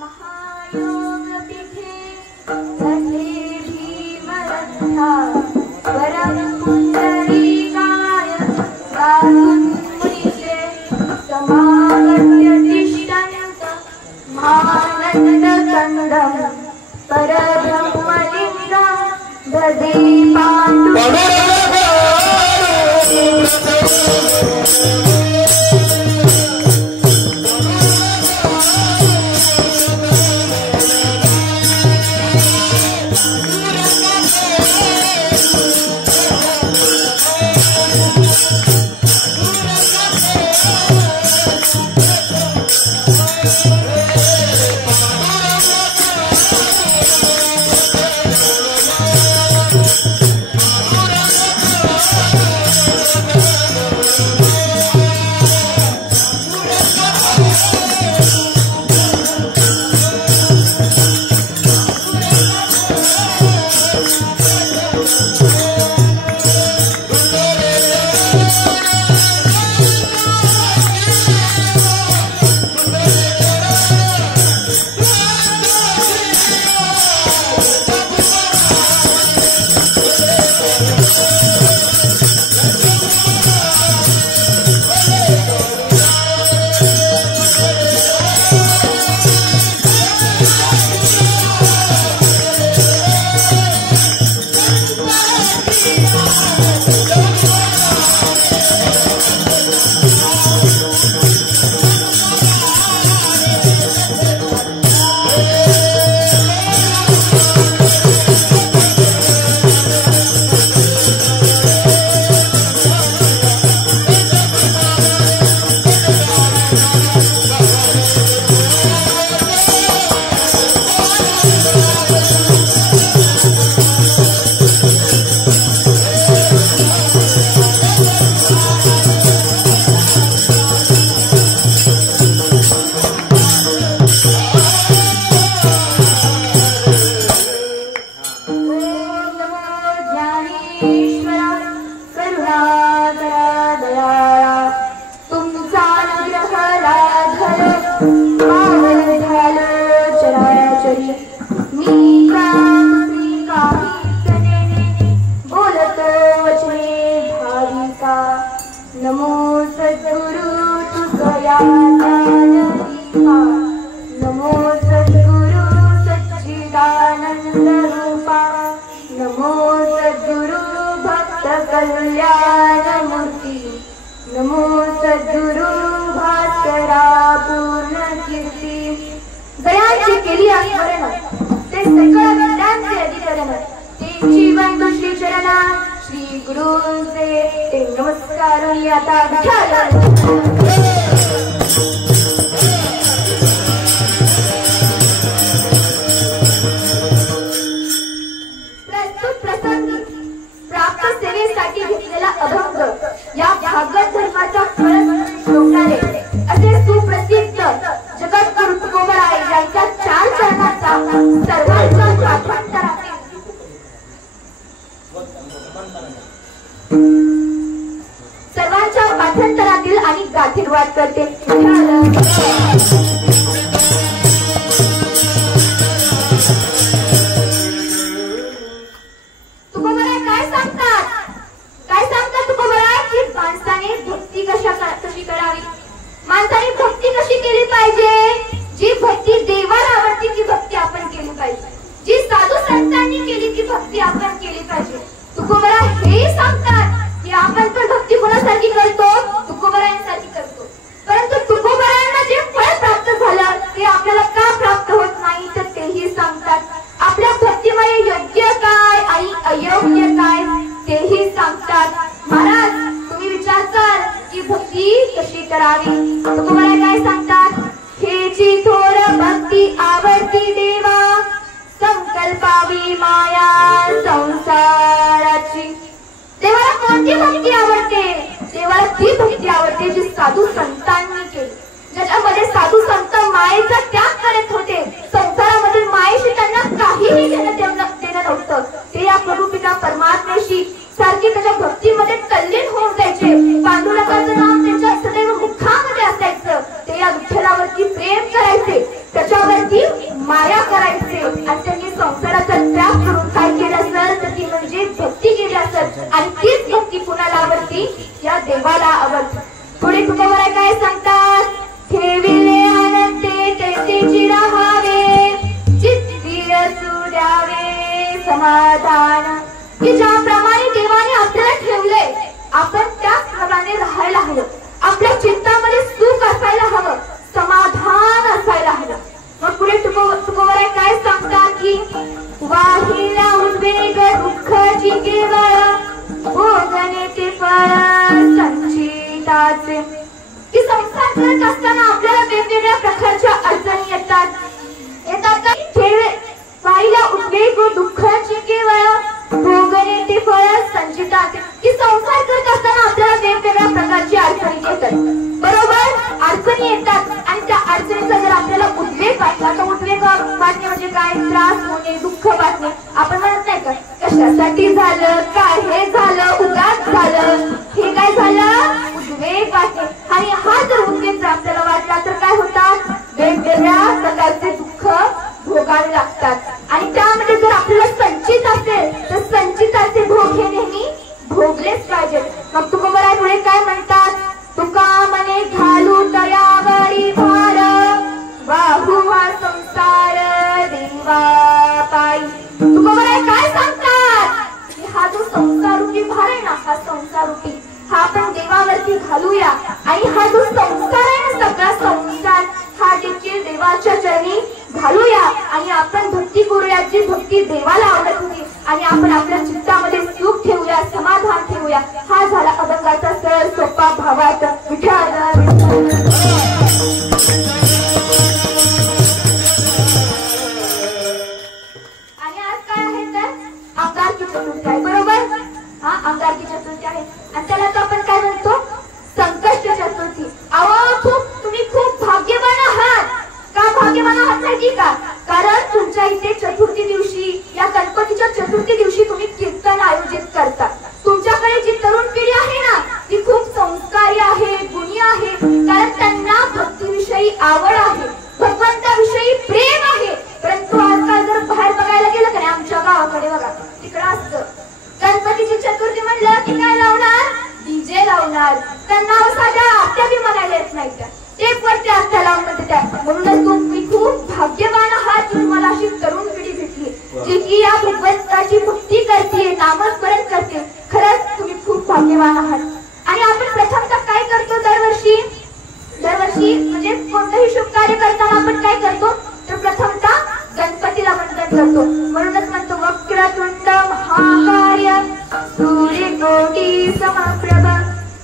महायोगपीठे सत्ये भीमरथा वरं पुण्डरीकाय मुनिचे समागत्य तिष्ठन्त महानन्दकन्दं परब्रह्मलिङ्गं भजे नमो सद्गुरु तुझया ज्ञानदीपा नमो सद्गुरु सच्चिदानंद रूपा नमो सद्गुरु भक्त कल्याण मूर्ती नमो सद्गुरु भास्करा पूर्ण कीर्ती दयाची केली स्मरण ते सकळ विद्यांचे अधिकरण ते जीवन श्री चरणा श्री गुरुंचे ते नमस्कार आता प्रस्तुत प्रसंगी प्राप्त सेवेसाठी घेतलेला अभंग या भागवत धर्माचा फळ शोधणारे असे सुप्रसिद्ध जगद्गुरु तुकोबराय यांच्या 4 चरणांचा सर्वांच्या पाठांतराने सर्वांच्या पाठांतरातील आणि गाथीर्वाद करते तुकोबराय काय सांगतात तुकोबराय की माणसाने भक्ती कशी करावी माणसाने भक्ती कशी केली पाहिजे जी भक्ती देवाला आवडते ती भक्ती आपण केली पाहिजे जी साधू संतांनी केली ती भक्ती आपण केली पाहिजे तुकोबराय हे सांगतात की आपण तर भक्ती कोणासारखी करतो तुकोबरायांसारखी करतो परंतु तुकोबरायांना जे फळ प्राप्त झालं ते आपल्याला का प्राप्त होत नाही तर तेही सांगतात आपल्या भक्तीमध्ये योग्य काय आणि अयोग्य काय तेही सांगतात महाराज तुम्ही विचार कर की भक्ती कशी करावी तुकोबराय काय सांगतात हेची थोर भक्ती आवडती देवा संकल्पावी माया संसाराची देवाला कोणती भक्ती आवडते देवाला ती भक्ती आवडते जी साधू संतांनी केली ज्याच्यामध्ये साधू संत मायेचा त्याग करत होते संसारामधील मायेशी त्यांना काहीही देणं नव्हतं ते या प्रभू पिता परमात्म्याशी सारखे त्याच्या भक्तीमध्ये तल्लीन होऊन जायचे पांडुरंगाचं नाव त्यांच्या सदैव मुखामध्ये असायचं ते या विठ्ठलावरती प्रेम करायचे त्याच्यावर संसारावरती माया करायचे आणि त्यांनी संसाराचा त्याग करून काय केलं असेल तर ती म्हणजे भक्ती केली असेल आणि तीच भक्ती कुणाला आवडती या देवाला आवडते. पुढे तुकोबराय काय सांगतात, ठेविले आनंदे तेथेची राहावे चित्ती असू द्यावे समाधान. की ज्याप्रमाणे देवाने आपल्याला ठेवले आपण त्याच प्रमाणे राहायला हवं. आपल्या चित्तामध्ये सुख असायला हवं, समाधान असायला हवं. मग पुढे तुकोबराय काय सांगतात की वाहिला उद्वेग दुःखाची केवळ भोगणे ते फळ संचिताचे. की संसार करत असताना आपल्याला वेगवेगळ्या प्रकारच्या अडचणी येतात वाहिला उद्वेग दुःखाची केवळ भोगणे ते फळ संचिताचे. की संसार करत असताना आपल्याला वेगवेगळ्या प्रकारची अडचणी येतात, बरोबर अडचणी येतात आणि त्या अडचणीचा जर आपल्याला उद्वेग वाटला तर उद्वेग वाटणे म्हणजे काय, त्रास होणे दुःख वाटणे. आपण म्हणत नाही का कशासाठी झालं काय हे झालं उगाच झालं हे काय झालं उद्वेग वाटणे. आणि हा जर उद्वेग जर आपल्याला वाटला तर काय होतात वेगवेगळ्या प्रकारचे दुःख भोगावे लागतात. आणि त्यामध्ये जर आपल्याला संचित असेल तर संचिताचे भोग हे नेहमी भोगलेच पाहिजेत. मग तुकोबराय पुढे काय म्हणतात, तुका मने घालू तयावरी भार वाहू हा संसार देवा पायी. तुकोबराय काय सांगतात, हा जो संसार रूपी भार आहे ना, हा संसार रूपी हा आपण देवावरती घालूया आणि हा जो संसार आहे ना सगळा संसार हा देखील देवाच्या चरणी घालूया आणि आपण भक्ती करूया जी भक्ती देवाला आवडत होती आणि आपण आपल्या चित्तामध्ये सुख ठेवूया समाधान ठेवूया. हा झाला अभंगाचा सरळ सोपा भावात विचार. आणि आज काय आहे तर अंगारकी चतुर्थी आहे, बरोबर. हा अंगारकी चतुर्थी आहे आणि त्याला तर आपण काय म्हणतो संकष्ट चतुर्थी. अहो तुम्ही खूप भाग्यवान आहात. का भाग्यवान आहात माहिती का, कारण तुमच्या इथे चतुर्थी दिवशी या गणपतीच्या चतुर्थी दिवशी तुम्ही कीर्तन आयोजित करता. तुमच्याकडे जी तरुण पिढी आहे ना ती खूप संस्कारी आहे गुणी आहे, कारण त्यांना भक्तीविषयी आवड आहे भगवंताविषयी प्रेम आहे. परंतु आजकाल जर बाहेर बघायला गेलं का नाही आमच्या गावाकडे बघा तिकडं असतं गणपतीची चतुर्थी म्हणलं की काय लावणार डीजे लावणार. त्यांना साध्या आत्या बी म्हणायला येत नाही त्या एक वरती आत्या लावून म्हणते त्या. म्हणूनच तुम्ही खूप भाग्यवान आहात की तुम्हाला अशी तरुण पिढी भेटली जी की या भगवंताची भक्ती करते नामस्मरण करते. खरंच तुम्ही खूप भाग्यवान आहात. आणि आपण प्रथमतः काय करतो दरवर्षी म्हणजे कोणतंही शुभ कार्य करताना आपण काय करतो तर प्रथमतः गणपतीला वंदन करतो. म्हणूनच म्हणतो वक्रतुंड महाकाय सूर्यकोटी समप्रभ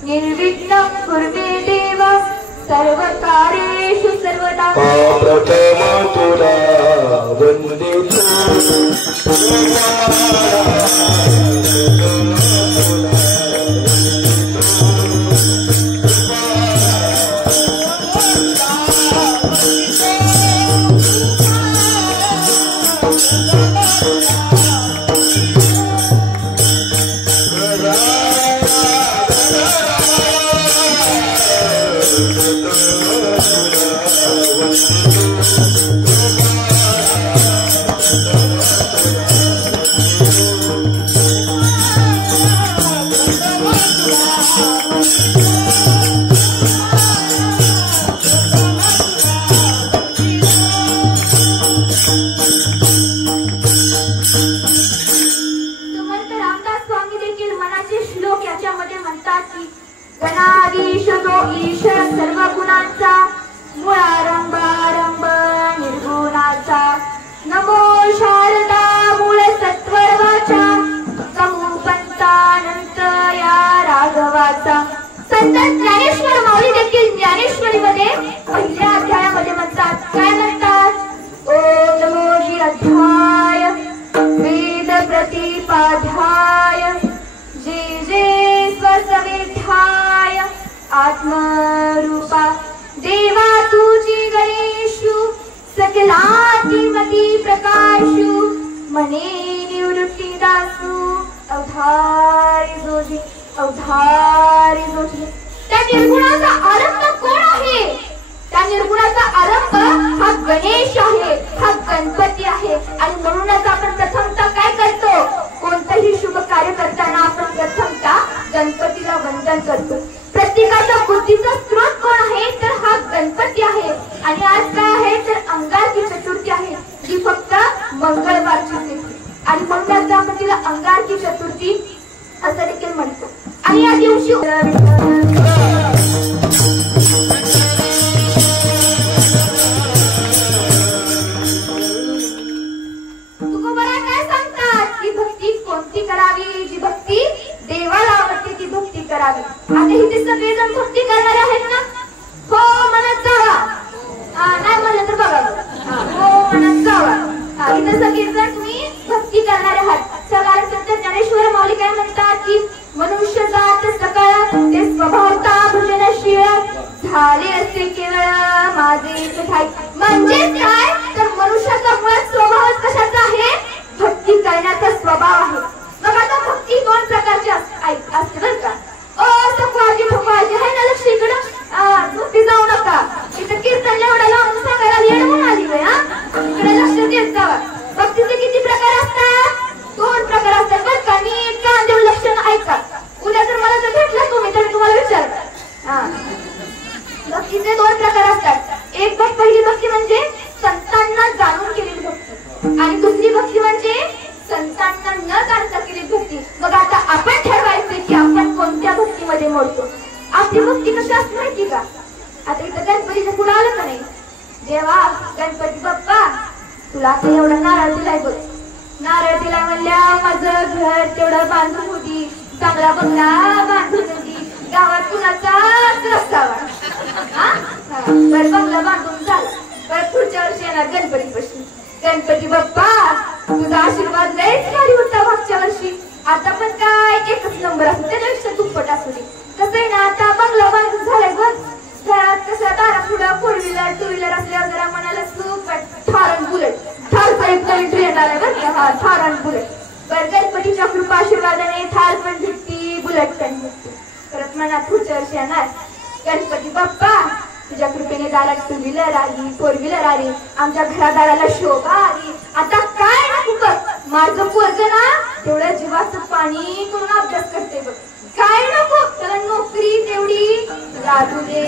निर्विघ्नं कुर्मे देव सर्व कार्येषु सर्वदा. प्रथम तुला वंदितो संत ज्ञानेश्वर माऊली देखील ज्ञानेश्वरीमध्ये पहिल्या अध्यायामध्ये म्हणतात काय म्हणतात ओम नमो श्री अध्याय वेद प्रतिपाध्याय जे जे स्वसवेध्याय आत्मरूपा देवा तुझी गणेशु सकलातिमती प्रकाशु मने निवृत्ती दासु अवधारी जोजी अवधारी जोशी. त्या निर्गुणाचा आरंभ कोण आहे? त्या निर्गुणाचा आरंभ हा गणेश आहे, हा गणपती आहे. आणि म्हणूनच आपण प्रथमतः काय करतो, कोणतंही शुभ कार्य करताना आपण प्रथमतः गणपतीला वंदन करतो. प्रत्येकाच्या बुद्धीचा स्रोत कोण आहे, तर हा गणपती आहे. आणि आज काय आहे, तर अंगारकी चतुर्थी आहे, जी फक्त मंगळवारची येते. आणि म्हणूनच आपण तिला अंगारकी चतुर्थी असं देखील म्हणतो. आणि या दिवशी तुकोबरा काय सांगतात की भक्ती कोणती करावी, जी भक्ती देवाला आवडते ती भक्ती करावी. आता इथे सगळेजण भक्ती करणारे आहेत ना, हो म्हणत जावा, नाही म्हणलं तर बघा, हो म्हणत जावा. इथे सगळेजण तुम्ही भक्ती करणारे आहात. सकाळ संत ज्ञानेश्वर माऊली काय म्हणतात की मनुष्य जात सकाळ ते स्वभावता भजनशील झाले असे केवळ माझे ठाई. म्हणजे काय, तर मनुष्याचा मुळात स्वभावच कशाचा आहे, भक्ती करण्याचा स्वभाव आहे. मग आता भक्ती दोन प्रकारची असते बरं का. सखवाजी फकवाजी आहे ना, लक्ष इकडं भक्ती जाऊ नका, इथं कीर्तन एवढा लावून सांगायला येणं म्हणून आली बाई. इकडे लक्ष देत जावा. भक्तीचे किती प्रकार असतात, दोन प्रकार असतात बरं का. नीट कान देऊन लक्ष ऐका. उद्या जर मला जर भेटला तुम्ही तर तुम्हाला विचार. भक्तीचे दोन प्रकार असतात. एक पहिली भक्ती म्हणजे संतांना जाणून केलेली भक्ती, आणि दुसरी भक्ती म्हणजे संतांना न जाणता केलेली भक्ती. मग आता आपण ठरवायचं की आपण कोणत्या भक्तीमध्ये मोडतो. आपली भक्ती कशी असते माहिती का. आता इथं गणपतीच्या पुढे आलं का नाही, देवा गणपती बाप्पा तुला आता एवढा नारळ दिलाय बघ, नारळ दिला म्हणल्या माझं घर तेवढं बांधून होती, चांगला बंगला बांधून होती, गावात कुणाचाच रस्तावा, बरं बंगला बांधून झाला. परत पुढच्या वर्षी येणार गणपती पाशी, गणपती बाप्पा तुझा आशीर्वाद लयच भारी होता मागच्या वर्षी, आता पण काय एकच नंबर असतो, त्याच्यापेक्षा दुप्पट असू दे. कसं आहे ना, आता बंगला बांधून झालाय बघ, घरात कसं दारा पुढं 4 व्हीलर 2 व्हीलर असल्यावर जरा मनाला सुख वाटतं. थार आणि बुलेट, थारचा एक नवीन ट्रेंड आलाय बरं का, हा थार आणि बुलेट. बरं गणपतीच्या कृपा आशीर्वादाने थार पण भेटती, बुलेट पण भेटते. परत मनात पुढच्या वर्षी येणार गणपती बाप्पा तुझ्या कृपेने दारात 2 व्हीलर आली, 4 व्हीलर आली, आमच्या घरादाराला शोभा आली. आता काय ना खूपच माझं पोरगं ना तेवढं जीवाचं पाणी करून अभ्यास करते बघ, काय नको त्याला नोकरी तेवढी लागू दे.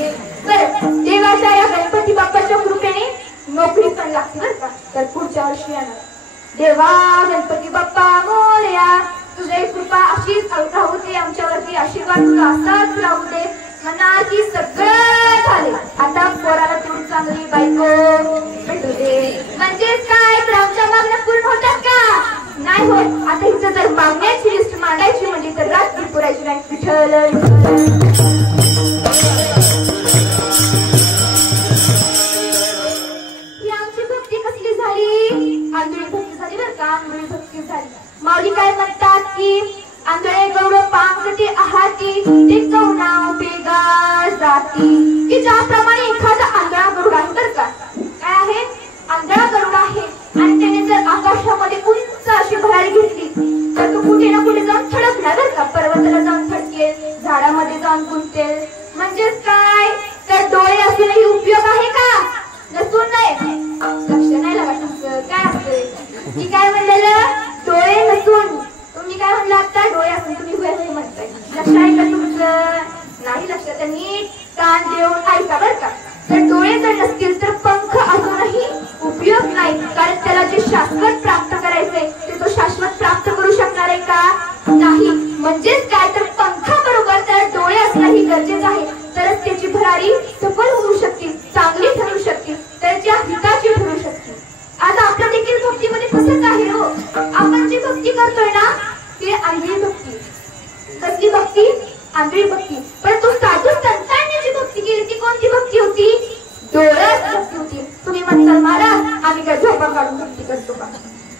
बरं देवाच्या या गणपती बाप्पाच्या कृपेने नोकरी पण लागते बरं का. तर पुढच्या वर्षी येणार देवा गणपती बाप्पा मोरया, तुझी कृपा अशीच राहू दे आमच्यावरती, आशीर्वाद तुला असाच राहू दे. म्हणा की सगळं झाले, आता पोराला तेवढी चांगली बायको भेटू दे. म्हणजेच काय, तर आमच्या मागण्या पूर्ण होतात का, नाही होत. आता इथं जर मागण्याची लिस्ट मांडायची म्हणजे तर रात्री पुरायची नाही. विठ्ठल ही आमची भक्ती कसली झाली, आंधळी भक्ती झाली बरं का, आंधळी भक्ती झाली. माऊली काय म्हणतात की आंधळे गौड पांगते आहाती ते कौना बेगा जाती. की ज्याप्रमाणे एखादा आंधळा गरुड आहे बरं का, काय आहे आंधळा गरुड आहे, आणि त्याने जर आकाशामध्ये उंच अशी भरारी घेतली तर तो कुठे ना कुठे जाऊन थडकणार बरं का, पर्वताला जाऊन थडकेल, झाडामध्ये जाऊन गुंतेल. म्हणजेच काय, तर डोळे असूनही उपयोग आहे का, नसून नाही. लक्ष नाही लागत तुमचं काय असतं की काय म्हणलेलं, डोळे नसून. तुम्ही काय म्हणलं आता, डोळे असून तुम्ही हे म्हणताय, लक्ष आहे का तुमचं, नाही लक्ष. तर नीट कान देऊन ऐका बरं का. तर डोळे जर नसतील तर पंख असूनही उपयोग नाही, कारण त्याला जे शाश्वत प्राप्त करायचंय ते तो शाश्वत प्राप्त करू शकणार आहे का, नाही. म्हणजेच काय, तर पंखाबरोबर त्याला डोळे असणंही गरजेचं आहे, तरच त्याची भरारी सफल होऊ शकते, चांगली ठरू शकते, त्याच्या हिताची ठरू शकते. आता आपल्या देखील भक्तीमध्ये तसंच आहे हो. आपण जी भक्ती करतोय ना ती आंधळी भक्ती. कसली भक्ती, आंधळी भक्ती. पण तो साधू संतांनी जी भक्ती केली ती कोणती भक्ती होती, डोळ्यात भक्ती होती. तुम्ही म्हणताल महाराज आम्ही काय झोपा काढून भक्ती करतो का,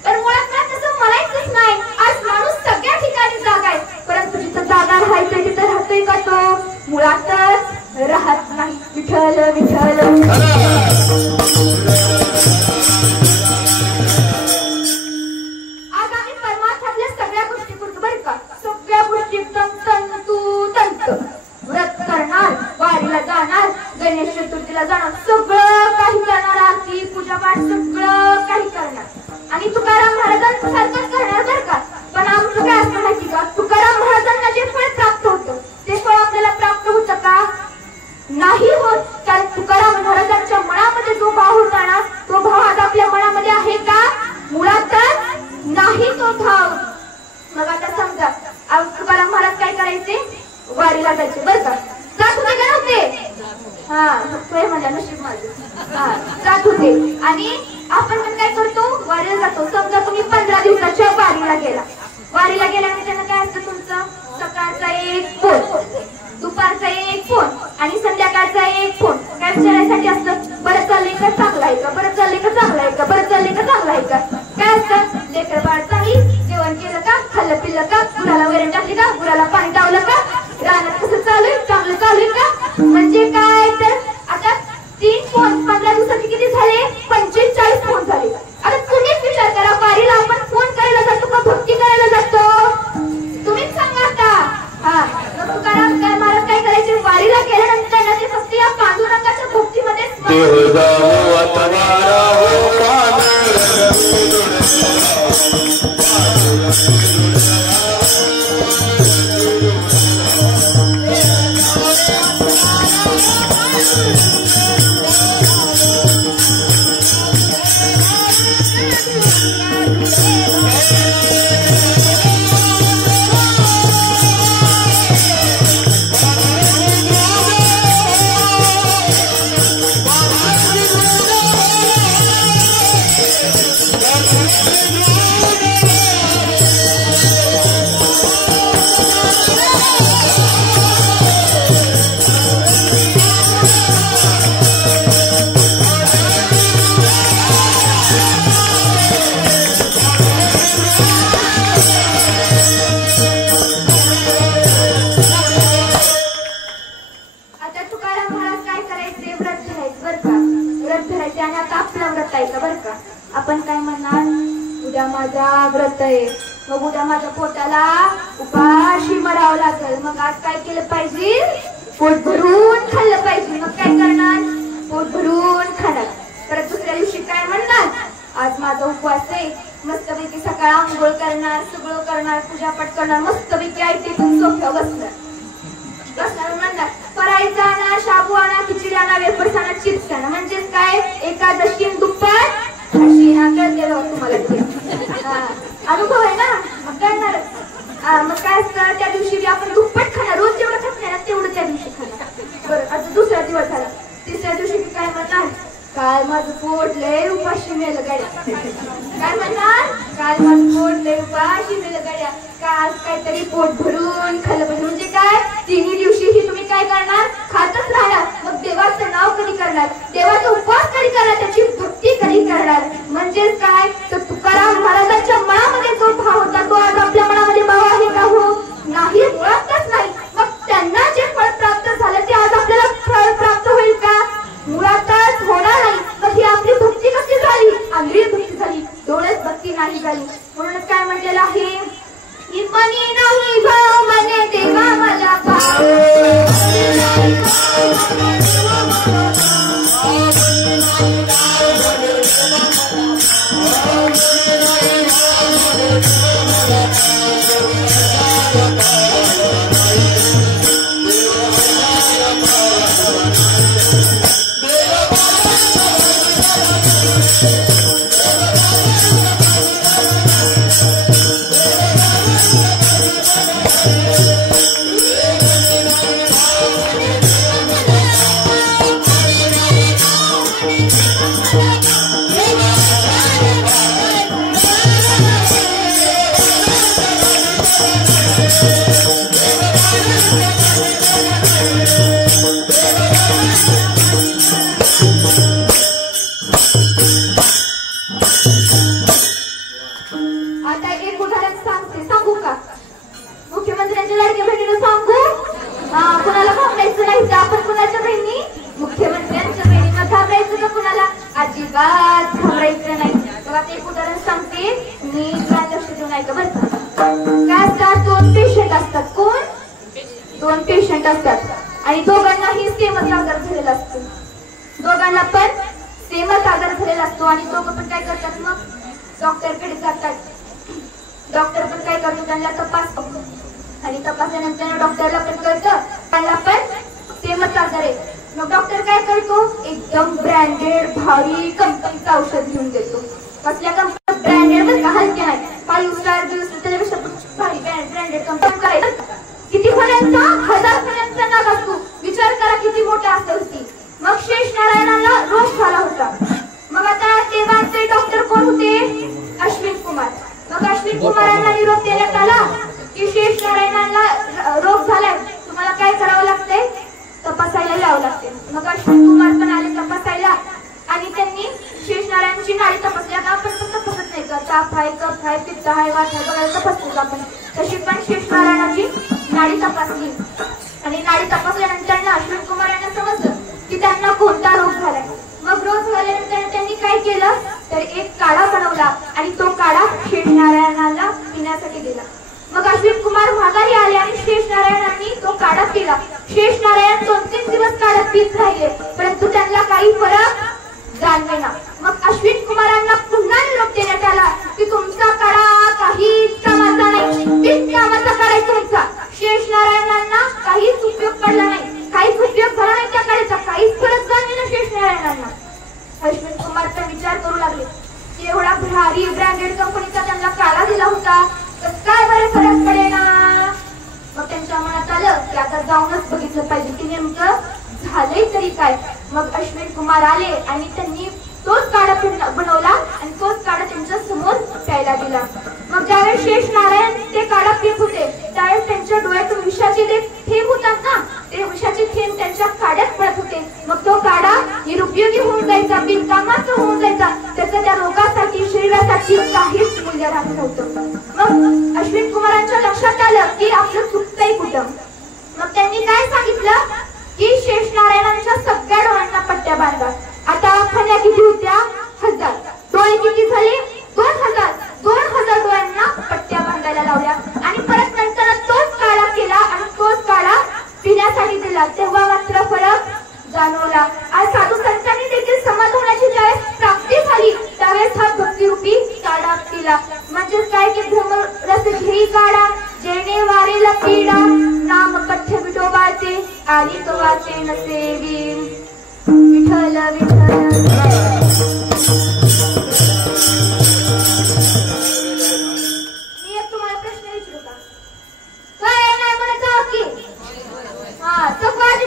तर मुळात ना तसं म्हणायचंच नाही. आज माणूस सगळ्या ठिकाणी जागा आहे, परंतु जिथं जागा राहायचंय तिथं राहतोय का, तो मुळातच राहत नाही. विठ्ठल विठ्ठल. आज आम्ही परमार्थातल्या सगळ्या गोष्टी करतो बरं का, सगळ्या गोष्टी एकदम तंतोतंत. व्रत करणार, वारीला जाणार, गणेश चतुर्थीला जाणार, सगळं काही करणार, आरती पूजा करायचे? वारीला जायचे बरं का. जात होते का नव्हते? हा म्हणला नशीब माझं. हा जात होते. आणि आपण पण काय करतो? वारीला जातो. समजा तुम्ही 15 दिवसाच्या वारीला गेल्याने त्यांना काय असतं तुमचं? सकाळचा एक फोन, दुपारचा एक फोन आणि संध्याकाळचा एक फोन. काय विचारायसाठी असतं? बरं चाललंय का? चांगलं आहे का? बरं चाललंय का? चांगलं आहे का? बरं चाललंय का? चांगलं आहे का? काय असतं? लेकर बाळ चांगली, जेवण केलं का? खाल्लं पिल्लं का? गुराला वैरण टाकली का? गुराला पाणी टावलं का? रानात कसं चालू आहे? चांगलं चालू आहे का? म्हणजे काय तर आता 3 फोन 15 दिवसाचे किती झाले? 45 फोन झाले. आता तुम्हीच विचार करा, वारीला आपण फोन करायला जातो का भक्ती करायला जातो? तुम्हीच सांगा आता. हा मग तुकाराम काय महाराज काय करायचे? वारीला गेल्यानंतर ना ते फक्त या पांडुरंगाच्या भक्तीमध्ये आपण काय म्हणणार? उद्या माझा व्रत आहे, मग उद्या माझ्या पोटाला उपाशी मरावं लागेल. मग आज काय केलं पाहिजे? पोट भरून खाल्लं पाहिजे. मग काय करणार? पोट भरून खाणार. परत दुसऱ्या दिवशी काय म्हणणार? आज माझा उपवास आहे, मस्तपैकी सकाळ आंघोळ करणार, सगळं करणार, पूजापाठ करणार, मस्तपैकी आयटीतून सोफ्यावर बसणार म्हणणार फराळीचा आणा, शाबू आणा, खिचडी आणा, वेफर्स आणा, चिप्स आणा. म्हणजेच काय? एकादशी दुप्पट अशी. हा कळलं तुम्हाला? अनुभव आहे ना, मग करणार. मग काय असतं? त्या दिवशी आपण दुप्पट खाणार. रोज जेवढं खात नाही ना तेवढं त्या दिवशी खाणार. बरं आता दुसरा दिवस झाला. तिसऱ्या दिवशी काय म्हणणार? काल माझं पोट लय उपाशी मेलं गाड्या. काय म्हणणार? काल माझं पोट लय उपाशी मेलं गाड्या. काल काहीतरी पोट भरून खाल्लं पाहिजे. म्हणजे काय? तिन्ही दिवशी तुम्ही काय करणार? खातच राहणार. मग देवाचं नाव कधी करणार? देवाचा उपवास कधी करणार? त्याची भक्ती कधी करणार? म्हणजेच काय तर तुकाराम महाराजांच्या मनामध्ये जो भाव होता तो आज आपल्या मनामध्ये भाव आहे का? हो नाही, मुळातच नाही. मग त्यांना जे फळ प्राप्त झालं ते आज आपल्याला फळ प्राप्त होईल का? मुळातच होणार नाही. तर ही आपली भक्ती कशी झाली? आंधळी भक्ती झाली, डोळ्यात भक्ती नाही झाली. म्हणूनच काय म्हटलेलं आहे? मनी नाही भाव मने देवा मला भाव. आता एक उदाहरण सांगू का? मुख्यमंत्र्यांच्या लाडक्या बहिणीला सांगू? कुणाला घाबरायचं नाही. आपण कुणाच्या बहिणी? मुख्यमंत्र्यांच्या बहिणीला घाबरायचं का? कुणाला अजिबात घाबरायचं नाही. तेव्हा एक उदाहरण सांगते, मी लक्ष देऊन ऐका बरं का. काय असतात? 2 पेशंट असतात. कोण? 2 पेशंट असतात आणि दोघांनाही सेमच आजार झालेला असतो. दोघांना पण सेमच आजार झालेला असतो आणि दोघं पण काय करतात? मग डॉक्टरकडे जातात. डॉक्टर पण काय करतो? त्यांना तपासतो आणि तपासल्यानंतर डॉक्टरला पण कळतं त्यांना पण सेमच आजार आहे. मग डॉक्टर काय करतो? एकदम ब्रँडेड भारी कंपनीचं औषध घेऊन देतो. कसल्या कंपनी? ब्रँडेड बरं का, हलके नाही. 5 स्टार त्याच्यापेक्षा भारी ब्रँडेड कंपनी करायचं. किती ताप आहे, कफ आहे, पित्त आहे, वात आहे, बघायला तपासतो आपण. तशी पण शेषनारायणाची नाडी तपासली आणि नाडी तपासल्यानंतर ना अश्विन कुमार यांना समजलं की त्यांना कोणता रोग झालाय. मग रोग झाल्यानंतर त्यांनी काय केलं तर एक काढा बनवला आणि तो काढा शेषनारायणाला पिण्यासाठी दिला. मग अश्विन कुमार माघारी आले आणि शेषनारायणांनी तो काढा पिला. शेषनारायण 2-3 दिवस काढा पीत राहिले परंतु त्यांना काही फरक जाणवेना. मग अश्विन कुमारांना पुन्हा निरोप देण्यात आला की तुमचा काढा काहीच कामाचा नाही, पीत कामाचा काढा आहे तुमचा. शेषनारायणांना काहीच उपयोग पडला नाही, काहीच उपयोग झाला नाही त्या काढ्याचा, काहीच फरक जाणवेना शेषनारायणांना. अश्विन कुमार तर विचार करू लागले की एवढा भारी ब्रँडेड कंपनीचा त्यांना काढा दिला होता तर काय बरे फरक पडेना. मग त्यांच्या मनात आलं की आता जाऊनच बघितलं पाहिजे की नेमकं झालंय तरी काय. मग अश्विन कुमार आले आणि त्यांनी तोच काढा बनवला आणि तोच काढा त्यांच्या समोर प्यायला दिला. मग ज्यावेळेस शेषनारायण ते काढा पित होते त्यावेळेस त्यांच्या डोळ्यातून विषाचे ते थेंब होतात ना, ते विषाचे थेंब त्यांच्या काढ्यात पडत होते. मग तो काढा निरुपयोगी होऊन जायचा, बिनकामाचा होऊन जायचा, त्याचं त्या रोगासाठी शरीरासाठी काहीच मूल्य राहत नव्हतं. मग अश्विन कुमारांच्या लक्षात आलं की आपलं चुकतंय कुठं. मग त्यांनी काय सांगितलं की शेषनारायणांच्या सगळ्या डोळ्यांना पट्ट्या बांधा. आता फण्या किती होत्या 1000, डोळे किती झाले 2000, 2000 डोळ्यांना पट्ट्या बांधायला लावल्या आणि परत नंतर तोच काढा केला आणि तोच काढा पिण्यासाठी दिला. तेव्हा मात्र फरक जाणवला. आज साधू संतांनी देखील समाधानाची ज्यावेळेस प्राप्ती झाली त्यावेळेस हा भक्तिरूपी काढा पिला. म्हणजे काय की भ्रमरस घेई काढा जेणे वारेला पीडा, नाम कथ्य विठोबाचे आली तो वाचे नसेवी विठ्ठल विठ्ठल. मी एक तुम्हाला प्रश्न विचारू का? काय नाही म्हणत आहोत की हा चकवाची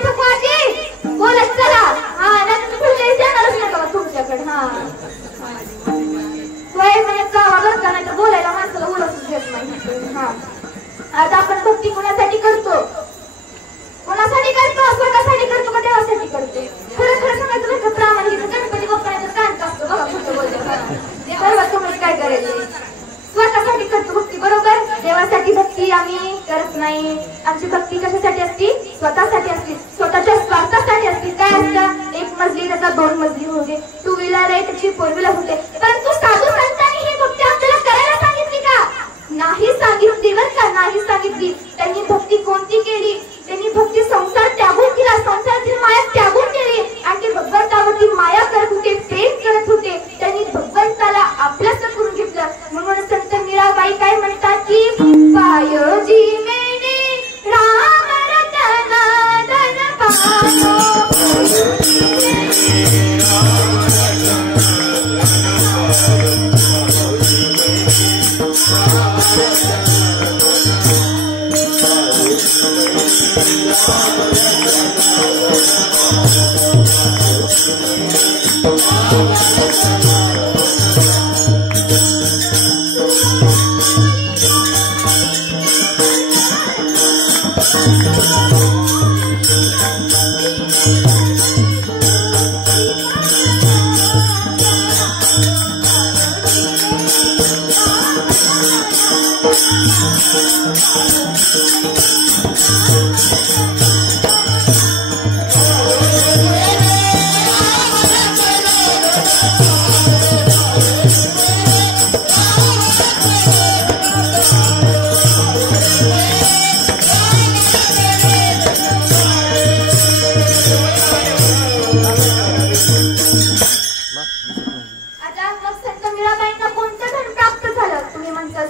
बोलत चला. हा नाही तुम्ही देणारच नाही का तुमच्याकडे. हा वय म्हणत जावा बरं का, नाही तर बोलायला माणसाला बोलतच देत नाही. हा आता आपण भक्ती कोणासाठी करतो? कोणासाठी करतो? स्वतःसाठी करतो का देवासाठी करतो? खरं खरं सांगायचं बरं का, प्रामाणिक गणपती बाप्पाचा कांत असतो बघा, खोटं बोलतो बरोबर. तुम्ही काय करायचं? स्वतःसाठी करतो भक्ती बरोबर. देवासाठी भक्ती आम्ही करत नाही. आमची भक्ती कशासाठी असती? स्वतःसाठी असते, स्वतःच्या स्वार्थासाठी असते. काय असतं? 1 मजली त्याचा 2 मजली होऊ दे, 2 व्हीलर आहे त्याची 4 व्हीलर होते. परंतु साधू संतांनी ही भक्ती आपल्याला करायला सांगितली का? नाही सांगितली बरं का, नाही सांगितली. त्यांनी भक्ती कोणती केली? त्यांनी भक्ती संसार त्यागून केला, संसारातील माया त्यागून केली आणि ते भगवंतावरती माया करत होते, प्रेम करत होते. त्यांनी भगवंताला आपलंसं करून घेतलं. म्हणून संत मीराबाई काय म्हणतात की पायोजी मेने राम रतन धन पायो.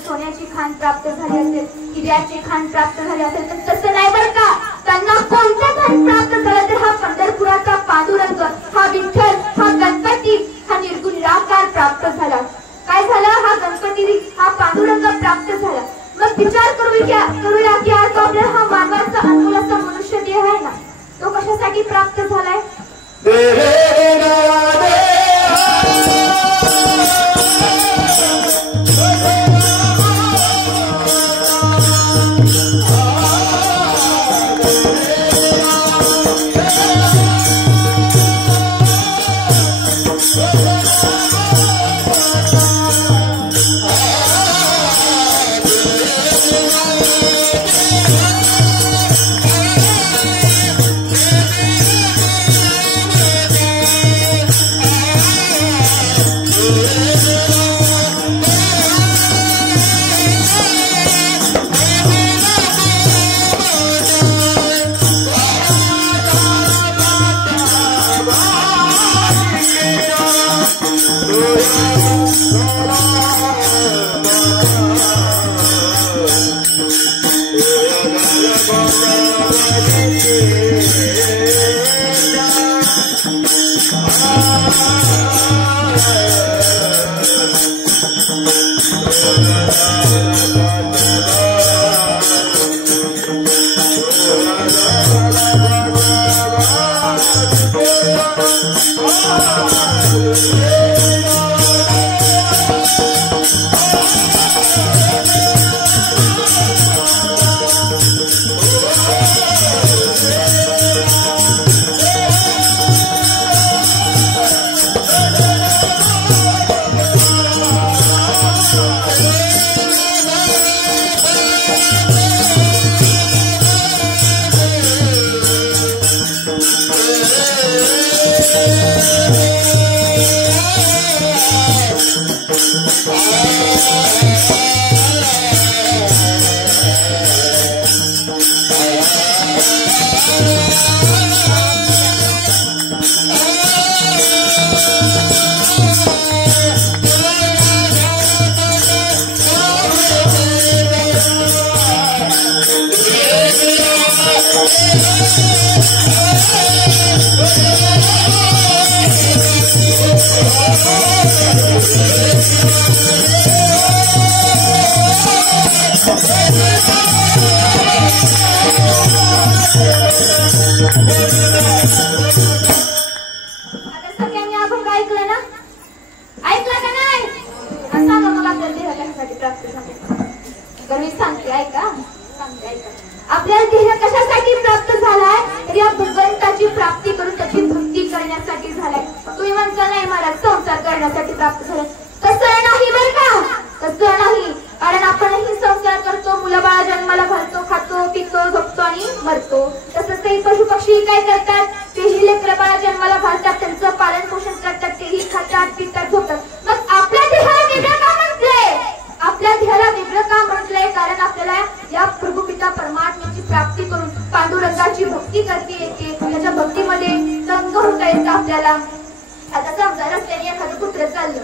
सोन्याची खाण प्राप्त झाली असेल, हिऱ्याची खाण प्राप्त झाली असेल, तर तसं नाही बरं का. त्यांना कोणतं खाण प्राप्त झालं तर हा पंढरपुराचा पांडुरंग, हा विठ्ठल, हा गणपती, हा निर्गुण निराकार प्राप्त झाला. काय झालं? हा गणपती, हा पांडुरंग प्राप्त झाला. मग विचार करूया की आज आपल्याला हा मानवाचा अनमोल असा मनुष्य देह आहे ना, तो कशासाठी प्राप्त झालाय? सगळ्यांनी अभंग ऐकलं ना? ऐकला का नाही? सांगा मग आपल्याला देह कशासाठी प्राप्त झाले? तर मी सांगते, ऐका. आपल्याला देह कशासाठी प्राप्त झालाय? तर या भगवंताची प्राप्ती करून त्याची भक्ती करण्यासाठी झालाय. तुम्ही म्हणता नाही महाराज संसार करण्यासाठी प्राप्त झालाय. तसं नाही बरं का, तसं नाही. कारण आपणही संसार करतो, मुलं बाळा जन्माला घालतो, खातो पितो झोपतो आणि मरतो. तसंच काही पशु पक्षी काय करतात? तेही लेकरं बाळा जन्माला घालतात, त्यांचं पालन पोषण करतात, तेही खातात पितात झोपतात. मग आपल्या देहाला वेगळं का म्हटलंय? आपल्या देहाला वेगळं का म्हटलंय? कारण आपल्याला या प्रभू पिता परमात्म्याची प्राप्ती करून पांडुरंगाची भक्ती करता येते. त्याच्या भक्तीमध्ये रंग होता येतं आपल्याला. आता समजा रस्त्याने एखादं कुत्र चाललं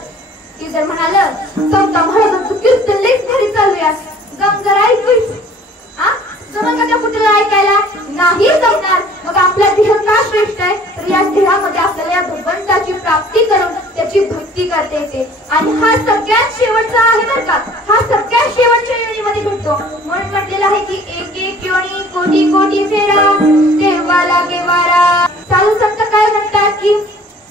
की जर म्हणालं समजा महाराजांचं कीर्तन लईच भारी चालूया, जम जरा ऐकूच. जमल का त्या कुत्र्याला ऐकायला? नाही जमणार. मग आपला देह का श्रेष्ठ आहे? तर या देहामध्ये आपल्याला या भगवंताची प्राप्ती करून त्याची भक्ती करता येते. आणि हा सगळ्यात शेवटचा आहे बरं का, हा सगळ्यात शेवटच्या योनीमध्ये भेटतो. म्हणून म्हटलेलं आहे की एक एक योनी कोटी कोटी फेरा तेव्हा लागे वारा. चालू संत काय म्हणतात की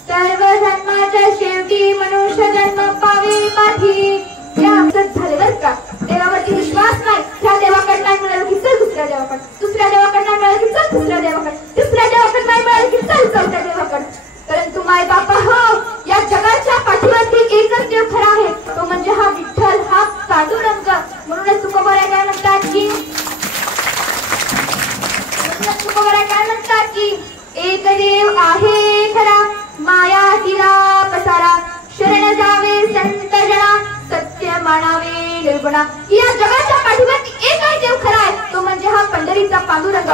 सर्व जन्माच्या शेवटी मनुष्य जन्म पावे पाठी. या आमचं झाले बरं का. देवावरती विश्वास नाही, ह्या देवाकडे नाही मिळालं की चल दुसऱ्या देवाकडे, दुसऱ्या देवाकडे नाही मिळालं की चल तिसऱ्या देवाकडे, तिसऱ्या देवाकडे नाही मिळालं की चल चौथ्या देवाकडे. परंतु माय बापा हो, या जगाच्या पाठीवरती एकच देव खरा आहे, तो म्हणजे हा विठ्ठल, हा पांडुरंग. म्हणूनच तुकोबाराय काय म्हणतात की एक देव आहे खरा, माया तिला पसारा, शरण जावे संत जना, सत्य मानावे निर्गुणा. या जगाच्या पाठीवरती एकच देव खरा आहे, तो म्हणजे हा पंढरीचा पांडुरंग.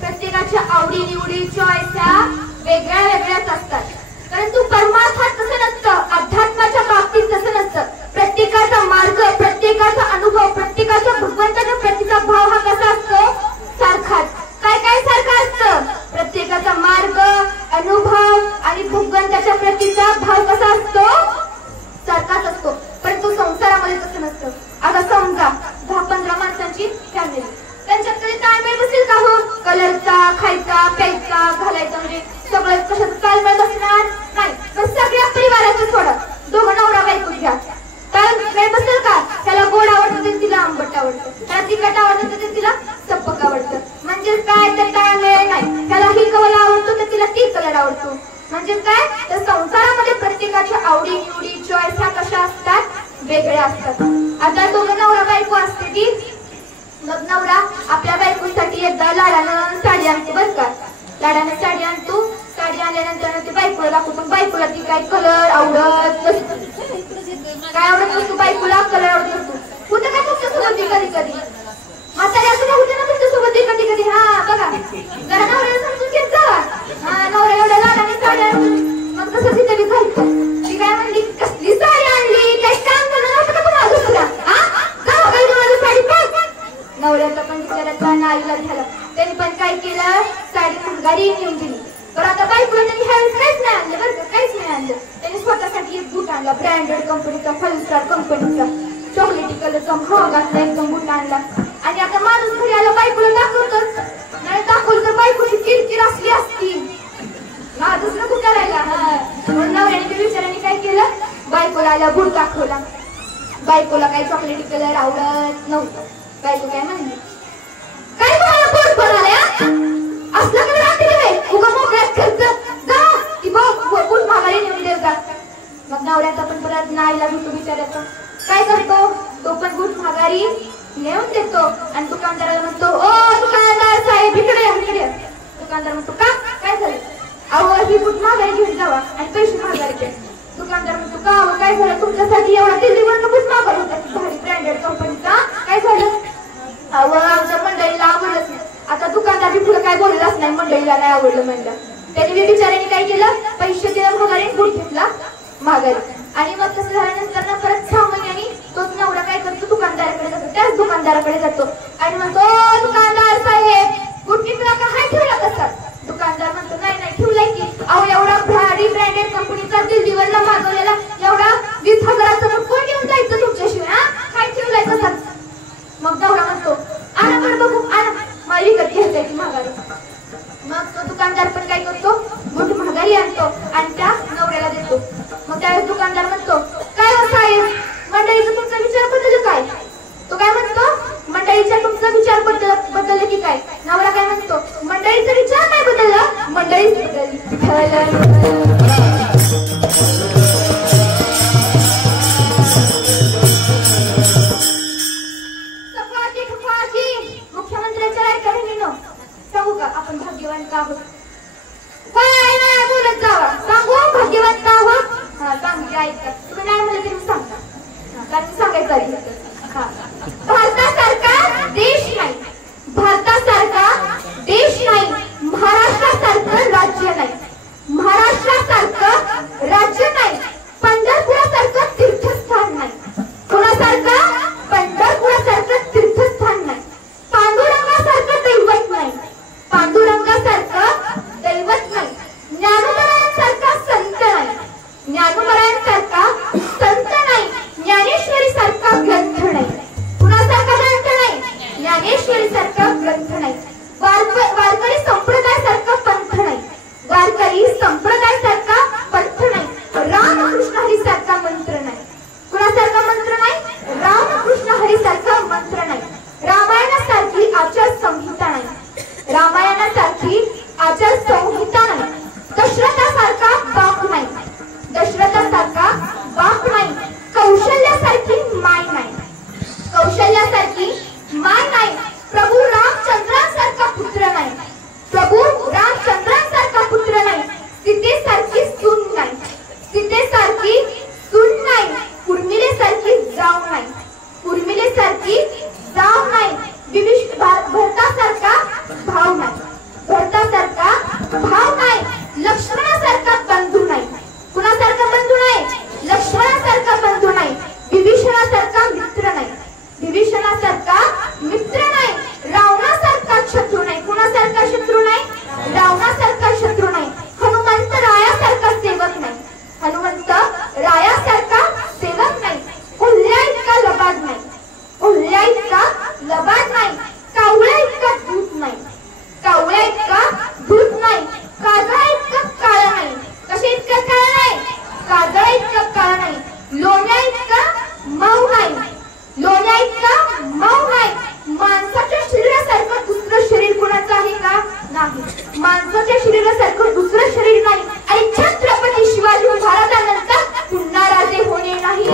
प्रत्येकाच्या आवडी निवडी चॉईस ह्या वेगळ्या वेगळ्याच असतात. परंतु परमार्थात तसं नसतं, अध्यात्माच्या बाबतीत तसं नसतं. प्रत्येकाचा मार्ग, प्रत्येकाचा अनुभव, प्रत्येकाच्या भगवंताच्या प्रतीचा भाव हा कसा असतो? सारखाच. काय काय सारखं असतं? प्रत्येकाचा मार्ग, अनुभव आणि भगवंताच्या प्रतीचा भाव कसा असतो? सारखाच असतो. परंतु संसारामध्ये तसं नसतं. आता समजा 10-15 माणसांची फॅमिली, त्यांच्यात कधी ताळमेळ बसेल का हो? कलरचा, खायचा, प्यायचा, घालायचा, म्हणजे सगळं कशाचं ताळमेळ बसणार नाही. पण सगळ्या परिवाराचं सोडा, दोघं नवरा बायको घ्या, ताळमेळ बसेल का? त्याला गोड आवडतं तर तिला आंबट आवडतं, त्याला तिखट आवडतं तर तिला चप्पक आवडतं. म्हणजे काय? तर ताळमेळ नाही. त्याला ही कलर आवडतो तर तिला ती कलर आवडतो. म्हणजे काय? तर संसारामध्ये प्रत्येकाच्या आवडी निवडी चॉईस ह्या कशा असतात? वेगळ्या असतात. आता दोघं नवरा बायको असते ती, मग नवरा आपल्या बायकोसाठी एकदा लाडानं साडी आणते बरं का. लाडानं साडी आणतो, साडी आणल्यानंतर ते बायकोला दाखवतो. बायकोला ती काय कलर आवडत नसतो, काय आवडत नसतो बायकोला, कलर आवडत नसतो. कुठं काय तुमच्यासोबत कधी कधी म्हातारी असं होते ना तुमच्यासोबत कधी कधी. हा बघा, जरा नवऱ्याला समजून घेत जा. हा नवरा एवढ्या लाडाने साडी आणतो, मग तसं तिथे बी घालतो. ती काय म्हणली, कसली साडी आणली, काही काम करणार नव्हतं का तुम्हाला दुसरा? हा काही तुम्हाला साडी पाच. नवऱ्याचा पण बिचाराचा नाईला झाला. त्यांनी पण काय केलं, साडी फुलगाडी नेऊन दिली. बरं आता बायकोला त्यांनी ह्यावेळेस काहीच नाही आणलं बरं का, काहीच नाही आणलं. त्यांनी स्वतःसाठी एक बूट आणला, ब्रँडेड कंपनीचा, 5 स्टार कंपनीचा, चॉकलेटी कलरचा महाग असला एकदम बूट आणला. आणि आता माणूस घरी आला, बायकोला दाखवतच नाही, दाखवलं तर बायकोची किरकिर असली असती, दुसरं कुठं करायला. म्हणून नवऱ्याने बिचाराने काय केलं, बायकोला आला बूट दाखवला. बायकोला काही चॉकलेटी कलर आवडत नव्हतं. बायको काय म्हणली, काय तुम्हाला बूट बनवल्या असला कलर आणते काय, उगा मोकळ्यात खर्च जा, ती बूट महागारी नेऊन देऊ का. मग नवऱ्याचा पण परत नाईला भेटू बिचारायचा. काय करतो, तो पण बूट महागारी नेऊन देतो आणि दुकानदाराला म्हणतो, ओ दुकानदार म्हणतो का काय झालं? अहो ही बूट माघारी घेऊन जावा आणि पैसे माघारी. दुकानदार म्हणतो का अहो काय झालं? तुमच्यासाठी एवढा दिल्लीवरनं बूट मागवला होता भारी ब्रँडेड कंपनीचा, काय झालं? अहो आमच्या मंडळीला आवडलंच नाही. आता दुकानदार बी पुढे काय बोललाच नाही, मंडळीला नाही आवडलं म्हणलं. त्याने बिचाऱ्याने काय केलं, पैसे दिलं माघारी, बूट घेतला माघारी. आणि मग तसं झाल्यानंतर ना परत 6 महिन्यांनी तोच नवरा काय करतो, दुकानदाराकडे जातो, त्याच दुकानदाराकडे जातो आणि म्हणतो दुकानदार साहेब बूट विकला का? हाय ठेवला कसा? दुकानदार म्हणतो नाही नाही ठेवलाय की. अहो एवढा भारी ब्रँडेड कंपनीचा दिल्लीवरला मागवलेला एवढा 20,000चा बूट कोण घेऊन जायचं तुमच्याशिवाय? हा काय ठेवलाय कसा? मग नवरा म्हणतो आणा बरं बघू, आणा मला विकत घ्यायचंय की माघारी. मग तो दुकानदार पण काय करतो, बूट माघारी आणतो आणि त्या नवऱ्याला देतो. मग त्यावेळेस दुकानदार म्हणतो काय हो साहेब, मंडळीचा तुमचा विचार बदलला काय? तो काय म्हणतो, मंडळीचा तुमचा विचार बदलला की काय? नवरा काय म्हणतो, मंडळीचा विचार नाही बदलला, मंडळीच बदलली. मुख्यमंत्र्यांच्या लायकाने सांगू का आपण भाग्यवान का आहोत? काय नाही बोलत जावा, सांगू भाग्यवान का आहोत? हा सांगू ऐका, तुम्ही नाही म्हणलं तरी सांगता, कारण सांगायचं आधी. भारतासारखा देश नाही, भारतासारखा देश नाही, महाराष्ट्रासारखं राज्य नाही, महाराष्ट्रासारखं राज्य नाही, पंढरपुरासारखं तीर्थस्थान नाही, कुणासारखं पंढरपुरासारखं तीर्थस्थान नाही, पांडुरंगासारखं दैवत नाही, पांडुरंगासारखं दैवत नाही, ज्ञानोबरायांसारखा संत नाही, ज्ञानोबरायांसारखा संत नाही, ज्ञानेश्वरी सारखा ग्रंथ नाही, कुणासारखा ग्रंथ नाही, ज्ञानेश्वरी सारखा ग्रंथ नाही, वारकरी संप्रदाय सारखा पंथ नाही, वारकरी संप्रदाय सारखा पंथ नाही, रामकृष्ण हरी सारखा मंत्र नाही, कुणासारखा मंत्र नाही, रामकृष्ण हरी सारखा मंत्र नाही, रामायणासारखी आचार संहिता नाही, रामायणासारखी आचार संहिता नाही, दशरथासारखा बाप नाही, दशरथासारखा बाप नाही, कौशल्यासारखी माय नाही, कौशल्यासारखी माय नाही, प्रभू रामचंद्रांसारखा पुत्र नाही, प्रभू रामचंद्रांसारखा पुत्र नाही, सीतेसारखी सून नाही, सीतेसारखी सून नाही, उर्मिलेसारखी जाव नाही, उर्मिलेसारखी जाव नाही, भरतासारखा भाव नाही, भरतासारखा भाव नाही, लक्ष्मणासारखा बंधू नाही, कुणासारखा बंधू नाही, लक्ष्मणासारखा बंधू नाही, विभीषणासारखा मित्र नाही, विभीषणासारखा मित्र नाही, रावणासारखा शत्रू नाही, कुणासारखा शत्रू नाही, रावणासारखा शत्रू नाही, हनुमंत रायासारखा सेवक नाही, हनुमंत रायासारखा सेवक नाही, कोल्ह्या इतका लबाड नाही, कोल्ह्या इतका लबाड नाही, कावळ्या इतका दूध नाही, कावळ्या इतका दूध नाही, काजळा इतका काळा नाही, कशा इतका काळा नाही, काजळा इतका काळा नाही, लोण्या इतका मऊ नाही, लोण्या इतका मऊ नाही, माणसाच्या शरीरासारखं दुसरं शरीर कुणाचं आहे का? नाही, माणसाच्या शरीरासारखं दुसरं शरीर नाही, आणि छत्रपती शिवाजी महाराजांनंतर पुन्हा राजे होणे नाही.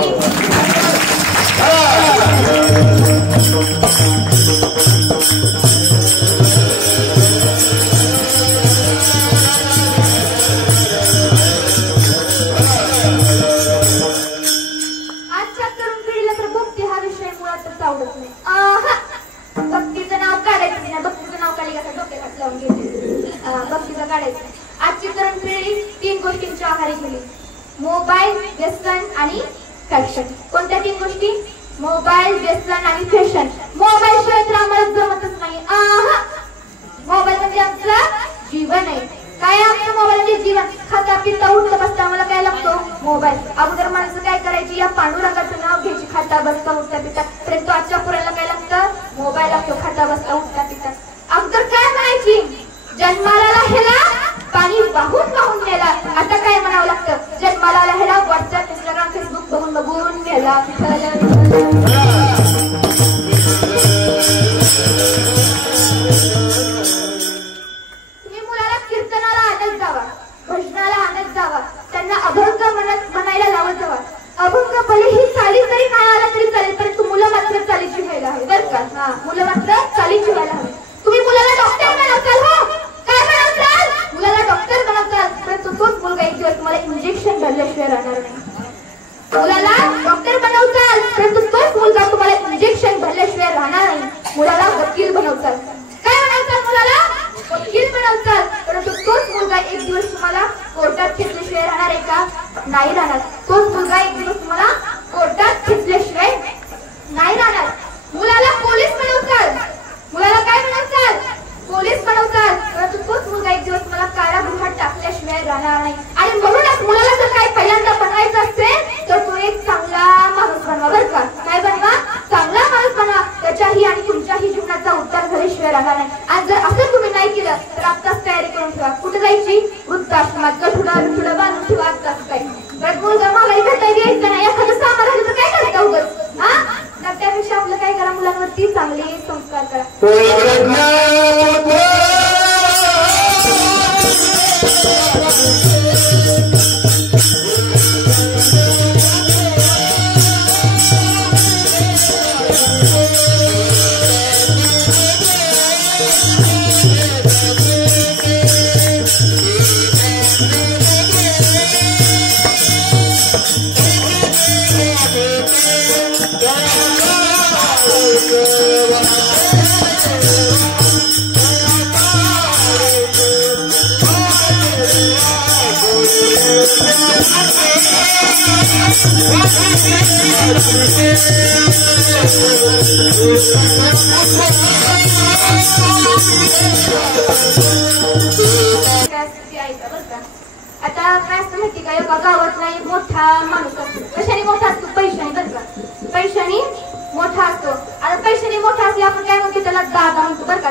आजच्या तरुण पिढीला तर भक्ती हा विषय मुळातच आवडत नाही. भक्तीचं नाव काढायचं नाही, भक्तीचं नाव काढली का डोक्यात हात लावून घेते, भक्तीचं काढायचं. आजची तरुण पिढी 3 गोष्टींच्या आहारी गेली, मोबाईल, व्यसन आणि फॅशन. कोणत्या 3 गोष्टी? मोबाईल, व्यसन आणि फॅशन. मोबाईल शिवाय तर आम्हाला जमतच नाही. मोबाईल म्हणजे आमचं जीवन आहे. काय आमचं मोबाईल म्हणजे जीवन. खाता पिता उठता बसता आम्हाला काय लागतो? मोबाईल. अगोदर माणसं काय करायची, या पांडुरंगाचं नाव घ्यायची, खाता बसता उठता पिता. परंतु आजच्या पोराला काय लागतं? मोबाईल लागतो, खाता बसता उठता पिता. अगोदर काय म्हणायची, जन्माला राहिला पाणी वाहून वाहून नेला. आता काय म्हणावं लागतं, जन्माला राहिला व्हॉट्सअप, इंस्टाग्राम, फेसबुक बघून बघून नेला. तुम्ही मुलाला कीर्तनाला आणत जावा, भजनाला आणत जावा, त्यांना अभंग म्हणायला लावत जावा. अभंग भले ही चाली जरी नाही आला तरी चालेल, परंतु मुलं मात्र चालीची एक दिवस तुम्हाला कोर्टात खेचल्याशिवाय राहणार आहे का? नाही राहणार. तोच मुलगा एक दिवस तुम्हाला कोर्टात खेचल्याशिवाय नाही राहणार. मुलाला पोलीस बनवतात, मुलाला काय बनवतात? पोलीस बनवतात. परंतु तोच मुलगा एक दिवस तुम्हाला कारागृहात टाकल्याशिवाय राहणार नाही. आणि म्हणूनच मुलाला जर काही पहिल्यांदा बनवायचं असेल तर तो एक चांगला माणूस बनवा. बरं का? काय बनवा? चांगला माणूस बनवा. त्याच्याही आणि तुमच्याही जीवनाचा उद्धार झाल्याशिवाय राहणार नाही. आणि जर असं तुम्ही नाही केलं तर आत्ताच तयारी करून ठेवा. कुठे जायची? वृद्धाश्रमात. गठुडा बांधून ठेवा आत्ताच. काय परत मुलगा मागाई भेटायला यायचं नाही. एखादं सामान राहिलं तर काय करता उगाच? हा, तर त्यापेक्षा आपलं काय करा, मुलांवरती चांगले संस्कार करा. आता काय असतं माहिती का? एका गावात नाही मोठा माणूस असतो. कशाने मोठा असतो? पैशाने. बरं का? पैशाने मोठा असतो. आता पैशाने मोठा असले आपण काय म्हणतो? त्याला दादा म्हणतो. बरं का?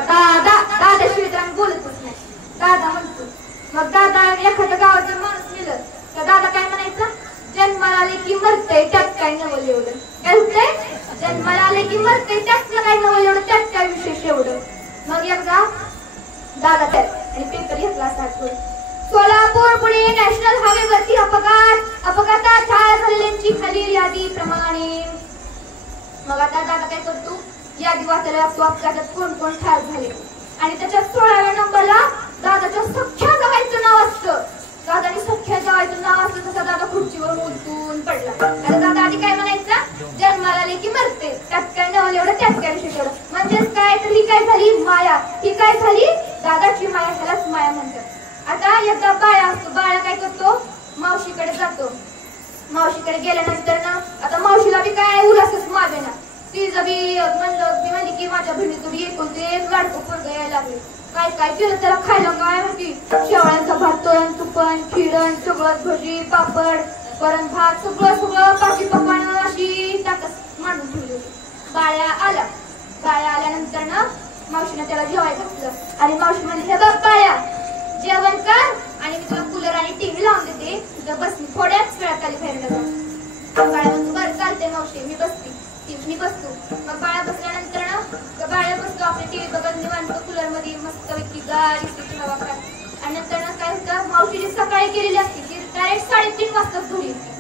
दादाशिवाय तर आम्ही बोलतच नाही. दादा म्हणतो. मग दादा एखाद्या गावात जर माणूस गेलं तर दादा काय म्हणायचं? जन्माला आले की मरतय त्यात काय नवल एवढं. काय होतंय? जन्माला आले की मरतय त्यात काय नवल एवढं, त्यात काय विशेष एवढं. मग एकदा दादा त्यात आणि पेपर घेतला असतात. सोलापूर पुणे नॅशनल हायवेवरती अपघातात ठार झालेल्यांची खालील यादी प्रमाणे. मग आता दादा काय करतो? यादी वाचायला लागतो. अपघातात कोण कोण ठार झाले आणि त्याच्या 16व्या नंबरला दादाच्या सख्ख्या जावायचं नाव असतं. दादाने सख्ख्या जावायचं नाव असतं. तसा दादा खुर्चीवर उलटून पडला. आता दादा आधी काय म्हणायचं? जन्माला आले की मरते त्यात काय नवल एवढं, त्यात काय विशेष एवढं. म्हणजेच काय? तर ही काय झाली? माया. ही काय झाली? दादाची माया. ह्यालाच माया म्हणतात. आता एकदा बाळा असतो. बाळा काय करतो? मावशीकडे जातो. मावशीकडे गेल्यानंतर ना आता मावशीला बी काय उलासच मागे ना. ती जबी म्हणली की माझ्या बहिणी तुम्ही एक लाडकं पोरगं यायला लागले. काय काय केलं त्याला खायला? काय म्हणती? शेवळ्यांचा भातन तुपण खिरण सगळं, भजी पापड वरण भात सगळं भाजी पकवान अशी टाकत मांडून ठेवली होती. बाळ्या आल्यानंतर ना मावशीने त्याला जेवायला घातलं आणि मावशी म्हणली, हे बघ बाळ्या, जेवण कर आणि मी तुला कूलर आणि टीव्ही लावून देते. तुझं बस मी थोड्याच वेळात आली बाहेर जाऊ. बाळ्या म्हणतो बरं चालते मावशी मी बसते. मी बसतो. मग बाळ्या बसल्यानंतर ना बाळ्या बसतो आपल्या टीव्ही बघत निवांत कूलर मध्ये मस्त पैकी गार इस्त्री हवा खात. आणि नंतर ना काय होतं? मावशीची सकाळी केलेली असते ती डायरेक्ट 3:30 वाजता घरी येते.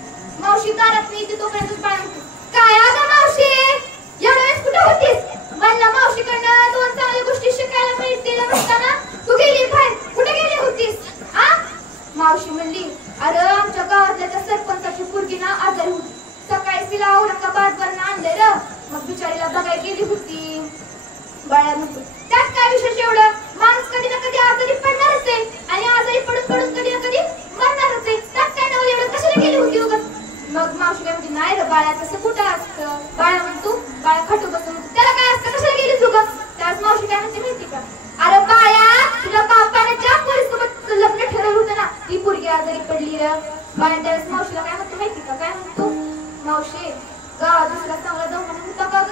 मावशी दारात मी येते तोपर्यंत बाळ्या म्हणतो, काय अगं मावशी एवढ्या वेळेस कुठे होतीस? म्हणला मावशीकडनं 2 चांगल्या गोष्टी शिकायला मिळतील म्हणताना तू गेली बाहेर. कुठे गेली होतीस? मावशी म्हणली, अरे आमच्या गावातल्या त्या सरपंचाची पोरगी ना आजारी होती. सकाळी तिला औरंगाबाद वरनं आणले र. मग बिचारीला बघायला गेली होती. बाळा म्हणतो, त्यात काय विशेष एवढं? माणूस कधी ना कधी आजारी पडणारच आहे आणि आजारी पडून कधी ना कधी मरणारच आहे. त्यात काय नवल एवढं कशाला गेली होती उगाच? मग मावशी काय म्हणते, नाही रे बाळा तसं कुठं असतं. बाळा म्हणतो, बाळा खटू बसून त्याला काय असतं कशाला गेली उगाच? त्याच मावशी काय म्हणते माहिती का? अरे बाळा तुला बापाने ज्या पोरीसोबत लग्न ठरवलं होतं ना ती पोरगी आजारी पडली र. बाळा त्यावेळेस मावशीला काय म्हणतो माहिती का? काय म्हणतो? मावशी गावात दुसरा चांगला दवाखाना होता का ग?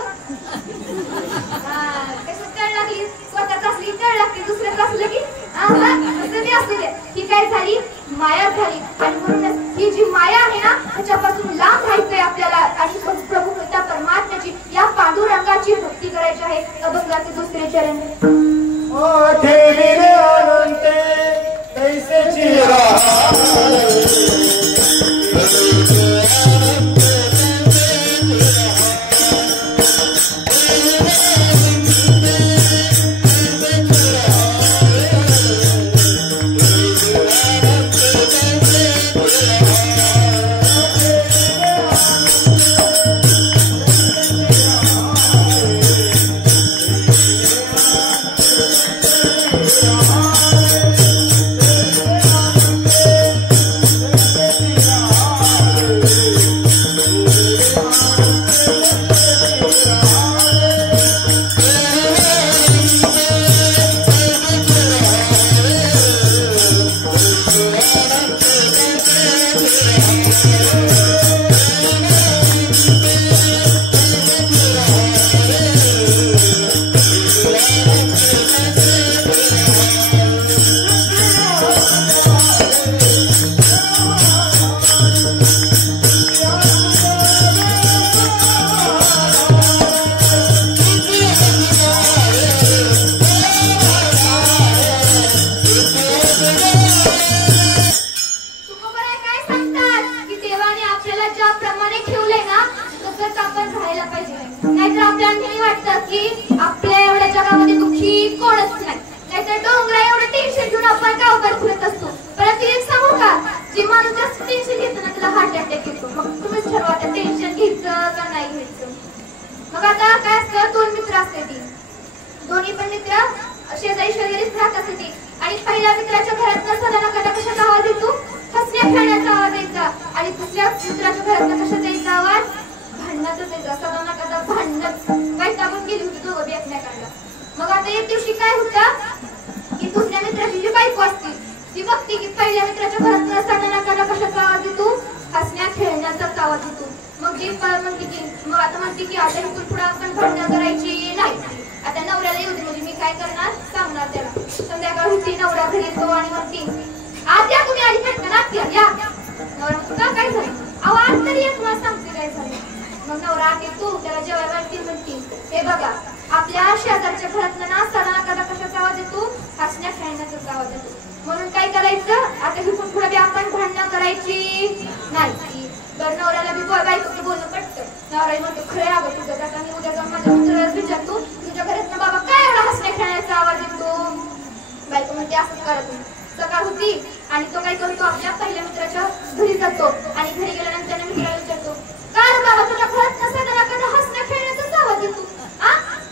कसं कळ लागली? स्वतःच असली कळ लागते, दुसऱ्याच असलं की असू दे. ही काय झाली? माया झाली. आणि म्हणूनच ही जी माया आहे ना त्याच्यापासून लांब राहायचंय आपल्याला. आणि प्रभू त्या परमात्म्याची या पांडुरंगाची भक्ती करायची आहे. अभंगाचे 2रे चरण. भांडणासाठी. आणि पहिल्या मित्राच्या घरात सदा ना कदा कशाचा आवाज येतो? हसण्या खेळण्याचा आवाज यायचा. आणि दुसऱ्या मित्राच्या घरात कशाचा यायचा आवाज? भांडणाचाच यायचा. सदा ना कदा भांडण वैतागून गेली होती दोघं बी एकमेकांना. मग आता एक दिवशी काय होतं की दुसऱ्या मित्राची जी बायको असते ती बघते की पहिल्या मित्राच्या घरात सदा ना कदा कशाचा आवाज येतो? हसण्या खेळण्याचाच आवाज येतो. मग जी म्हणते की मग आता म्हणते की आता इथून पुढे आपण भांडणं करायची नाही. आता नवऱ्याला येऊ दे म्हणजे मी काय करणार सांगणार त्याला. संध्याकाळ होती नवरा घरी येतो आणि म्हणते आज या तुम्ही आधी पटकन आत या. नवरा म्हणतो का काय झालं? अहो आज तरी या तुम्हाला सांगते काय झालं. मग नवरा आत येतो त्याला जेवायला म्हणते हे बघा आपल्या शेजारच्या घरातनं ना सदा ना कदा कशाचा आवाज येतो? हसण्या खेळण्याचा आवाज येतो. म्हणून काय करायचं आता इथून पुढे आपण भांडणं करायची नाही. तर नवऱ्याला बी बायकोचं बोलणं पटतं. नवरा म्हणतो खरं अगं तुझं. आता मी उद्या जाऊन माझ्या मित्राला विचारतो तुझ्या घरात ना बाबा काय एवढा हसण्या खेळण्याचा आवाज येतो? बायको म्हणते असं करा तुम्ही. सकाळ होती आणि तो काय करतो आपल्या पहिल्या मित्राच्या घरी जातो आणि घरी गेल्यानंतर मित्राला विचारतो का रे बाबा तुझ्या घरात नसता ना कदा हसण्या खेळण्याचाच आवाज येतो?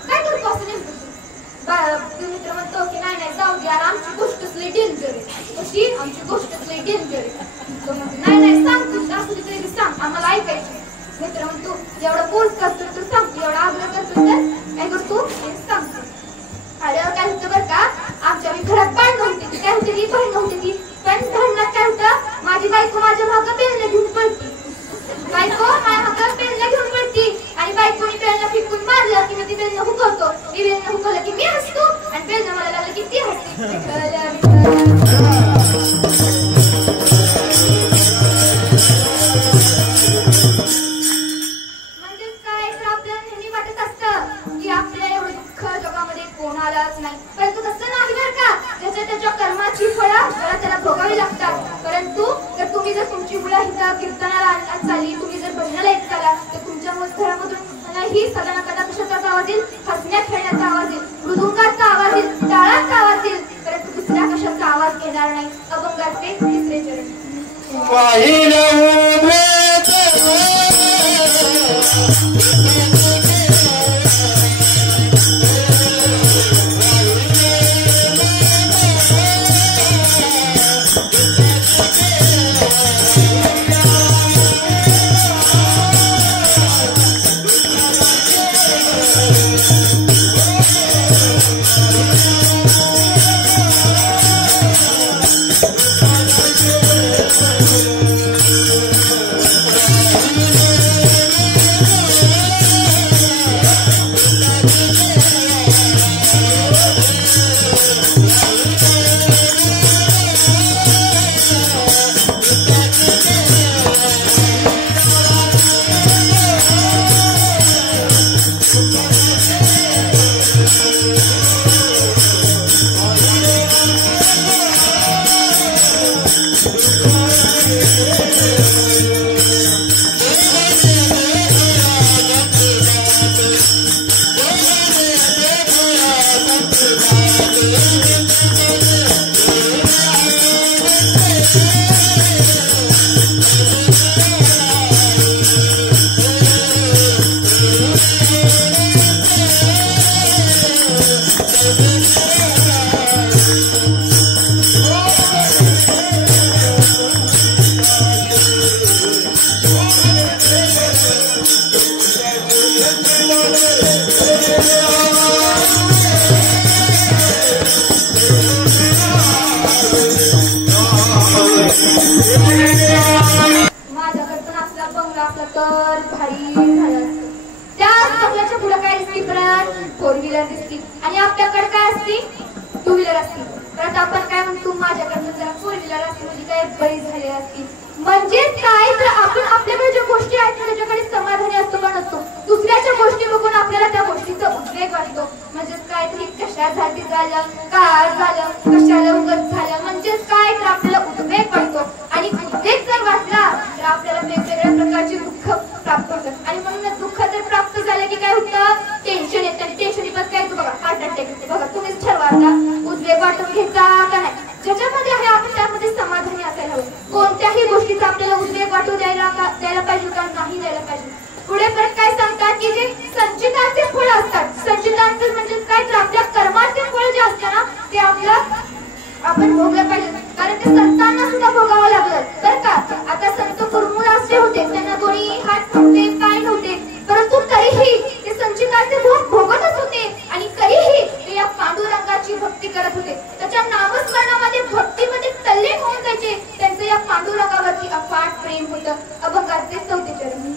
काय करतो असं नेमकं तू? मित्र म्हणतो की नाही नाही जाऊ दे आमची गोष्टच लई डेंजर आहे. कशी? आमची गोष्टच लई डेंजर आहे. तो म्हणतो नाही नाही सांग तू असू दे तरी सांग आम्हाला ऐकायचं. मित्र म्हणतो एवढं पोच करतोय तर सांगतो एवढा आग्रह करतोय तर काय करतो सांगतो. अरे काय होतं बरं का आमच्या घरात भांडण होती ती काय होती ती बहीण होती ती पण भांडणात काय होतं माझी बायको माझ्या मागं पेरण्या घेऊन पडती. बायको माझ्या मागं पेरण्या घेऊन पडती आणि बायकोनी पेरण्या फिकून मारलं की मी ती पेरण्या हुकवतो. मी पेरण्या हुकवलं की मी हसतो आणि पेरण्या मला लागलं की ती हसते. म्हणजेच काय तर आपल्याला नेहमी वाटत असतं की आपल्या एवढं दुःख जगामध्ये कोणालाच नाही. परंतु तसं नाही बरं का. त्याच्या कर्माची फळं त्याला भोगावी लागतात. परंतु जर तुम्ही जर तुमची मुलं हिथं कीर्तनाला चालली तुम्ही जर भजनाला येत चाला तर तुमच्या घरामधून ही सदा ना कदा कशाचा आवाज येईल? हसण्या खेळण्याचा आवाज येईल. मृदुंगाचा आवाज येईल. टाळाचा आवाज येईल. परंतु दुसऱ्या कशाचा आवाज येणार नाही. अभंगाचे तिसरे चरण. तर भारी झालं असतं. त्या बंगल्याच्या पुढे काय दिसते? परत 4 व्हीलर दिसते आणि आपल्याकडे काय असते? 2 व्हीलर असते. परत आपण काय म्हणतो माझ्याकडे जरा 4 व्हीलर असते म्हणजे काय बरी झाली असती. म्हणजे काय तर आपण आपल्याकडे ज्या गोष्टी आहेत त्याच्याकडे समाधानी असतो का नसतो. दुसऱ्याच्या गोष्टी बघून आपल्याला त्या गोष्टीचा उद्वेग वाटतो. म्हणजेच काय तरी कशासाठी झालं, काय झालं, कशाला उगाच झालं, म्हणजेच काय तर आपल्याला उद्वेग वाटतो. आणि उद्वेग जर वाटला तर आपल्याला वेगवेगळ्या प्रकारचे दुःख प्राप्त होतात. आणि म्हणून दुःख जर प्राप्त झालं की काय होतं? टेन्शन येतं. आणि टेन्शन येतात काय? बघा हार्ट अटॅक येते. बघा तुम्हीच ठरवा आता उद्वेग वाटून घ्यायचा का नाही. ज्याच्यामध्ये आहे आपण त्यामध्ये समाधानी असायला हवं. कोणत्याही गोष्टीचा आपल्याला उद्वेग वाटू द्यायला पाहिजे का नाही द्यायला पाहिजे. पुढे परत काय सांगतात की जे संचितांचे फळ असतात. संचितांचे म्हणजे काय तर आपल्या कर्माचे फळ जे असतं ना ते आपलं आपण भोगलं पाहिजे, कारण ते संतांना सुद्धा भोगावं लागलं बरं का. आता संत कुरमुराचे होते, त्यांना दोन्ही हात नव्हते, पाय नव्हते, परंतु तरीही ते संचिताचे भोग भोगतच होते आणि तरीही ते या पांडुरंगाची भक्ती करत होते. त्याच्या नामस्मरणामध्ये भक्तीमध्ये तल्लीन होऊन जायचे. त्यांचं या पांडुरंगावरती अफाट प्रेम होतं. अभंगाचे 4 चरण.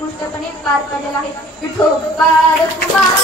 उत्कृष्टपणे पार पडलेला आहे. विठोबा रखुमाई